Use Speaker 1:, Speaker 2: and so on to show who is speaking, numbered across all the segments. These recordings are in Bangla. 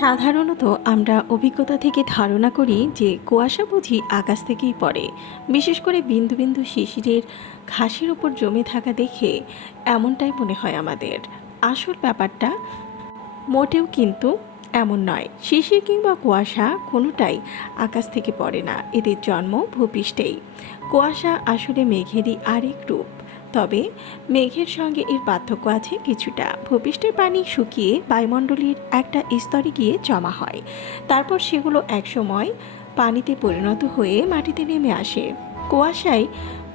Speaker 1: সাধারণত আমরা অভিজ্ঞতা থেকে ধারণা করি যে কুয়াশা বুঝি আকাশ থেকেই পড়ে। বিশেষ করে বিন্দু বিন্দু শিশিরের ঘাসের উপর জমে থাকা দেখে এমনটাই মনে হয় আমাদের। আসল ব্যাপারটা মোটেও কিন্তু এমন নয়। শিশির কিংবা কুয়াশা কোনোটাই আকাশ থেকে পড়ে না। এদের জন্ম ভূপৃষ্ঠেই। কুয়াশা আসলে মেঘেরই আরেক রূপ। তবে মেঘের সঙ্গে এর পার্থক্য আছে কিছুটা। ভূপৃষ্ঠের পানি শুকিয়ে বায়ুমণ্ডলীর একটা স্তরে গিয়ে জমা হয়। তারপর সেগুলো একসময় পানিতে পরিণত হয়ে মাটিতে নেমে আসে। কুয়াশায়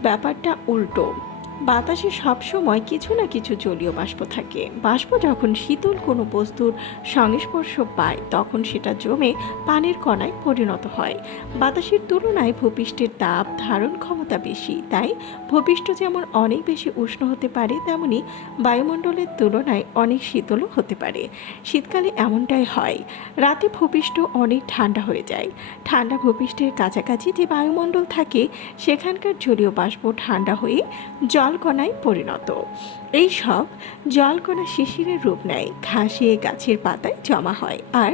Speaker 1: ব্যাপারটা উল্টো। বাতাসে সবসময় কিছু না কিছু জলীয় বাষ্প থাকে। বাষ্প যখন শীতল কোনো বস্তুর সংস্পর্শ পায়, তখন সেটা জমে পানির কণায় পরিণত হয়। বাতাসের তুলনায় ভূপৃষ্ঠের তাপ ধারণ ক্ষমতা বেশি, তাই ভূপৃষ্ঠ যেমন অনেক বেশি উষ্ণ হতে পারে, তেমনি বায়ুমণ্ডলের তুলনায় অনেক শীতলও হতে পারে। শীতকালে এমনটাই হয়, রাতে ভূপৃষ্ঠ অনেক ঠান্ডা হয়ে যায়। ঠান্ডা ভূপৃষ্ঠের কাছাকাছি যে বায়ুমণ্ডল থাকে, সেখানকার জলীয় বাষ্প ঠান্ডা হয়ে জলকণায় পরিণত। এই সব জলকণা শিশিরের রূপ নেয়। ঘাসে, গাছের পাতায় জমা হয় আর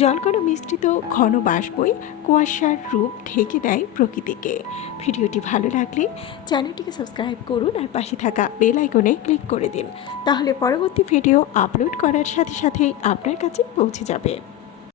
Speaker 1: জলকণা মিশ্রিত ঘন বাষ্পই কুয়াশার রূপ ঢেকে দেয় প্রকৃতিকে। ভিডিওটি ভালো লাগলে চ্যানেলটিকে সাবস্ক্রাইব করুন আর পাশে থাকা বেল আইকনে ক্লিক করে দিন। তাহলে পরবর্তী ভিডিও আপলোড করার সাথে সাথেই আপনার কাছে পৌঁছে যাবে।